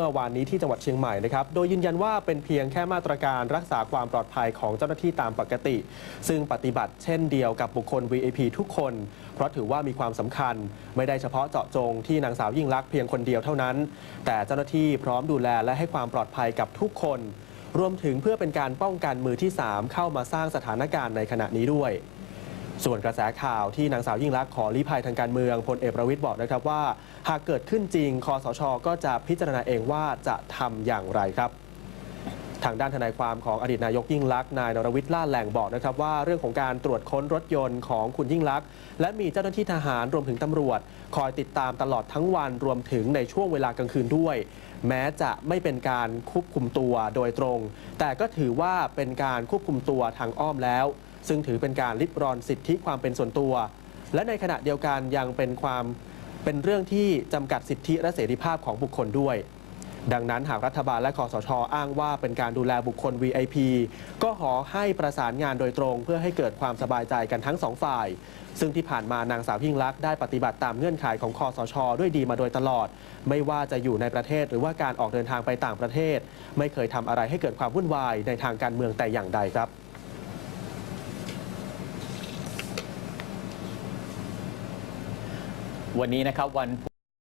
มื่อวานนี้ที่จังหวัดเชียงใหม่นะครับ โดยยืนยันว่าเป็นเพียงแค่มาตรการรักษาความปลอดภัยของเจ้าหน้าที่ตามปกติ ซึ่งปฏิบัติเช่นเดียวกับบุคคล VIP ทุกคน เพราะถือว่ามีความสำคัญ ไม่ได้เฉพาะเจาะจงที่นางสาวยิ่งลักษณ์เพียงคนเดียวเท่านั้น แต่เจ้าหน้าที่พร้อมดูแลและให้ความปลอดภัยกับทุกคน รวมถึงเพื่อเป็นการป้องกันมือที่ 3 เข้ามาสร้างสถานการณ์ในขณะนี้ด้วย ส่วนกระแสข่าวที่นางสาวยิ่งลักษณ์ขอลี้ภัยทางการเมืองพลเอกประวิตยบอกนะครับว่า หากเกิดขึ้นจริงคอสช ก็จะพิจารณาเองว่าจะทำอย่างไรครับทางด้านทนายความของอดีตนายกยิ่งลักษณ์นายนรวิทย์ล่าแหล่งบอกนะครับว่าเรื่องของการตรวจค้นรถยนต์ของคุณยิ่งลักษณ์และมีเจ้าหน้าที่ทหารรวมถึงตำรวจ คอยติดตามตลอดทั้งวันรวมถึงในช่วงเวลากลางคืนด้วย แม้จะไม่เป็นการควบคุมตัวโดยตรง แต่ก็ถือว่าเป็นการควบคุมตัวทางอ้อมแล้ว ซึ่งถือเป็นการลิดรอนสิทธิความเป็นส่วนตัว และในขณะเดียวกันยังเป็นความเป็นเรื่องที่จำกัดสิทธิและเสรีภาพของบุคคลด้วย ดังนั้นหากรัฐบาลและคอสชอ้างว่าเป็นการดูแลบุคคล VIP ก็ขอให้ประสานงานโดยตรง เพื่อให้เกิดความสบายใจกันทั้งสองฝ่าย ซึ่งที่ผ่านมานางสาวยิ่งลักษณ์ได้ปฏิบัติตามเงื่อนไขของคอสช ด้วยดีมาโดยตลอด ไม่ว่าจะอยู่ในประเทศหรือว่าการออกเดินทางไปต่างประเทศ ไม่เคยทำอะไรให้เกิดความวุ่นวายในทางการเมืองแต่อย่างใดครับ วันนี้นะครับวัน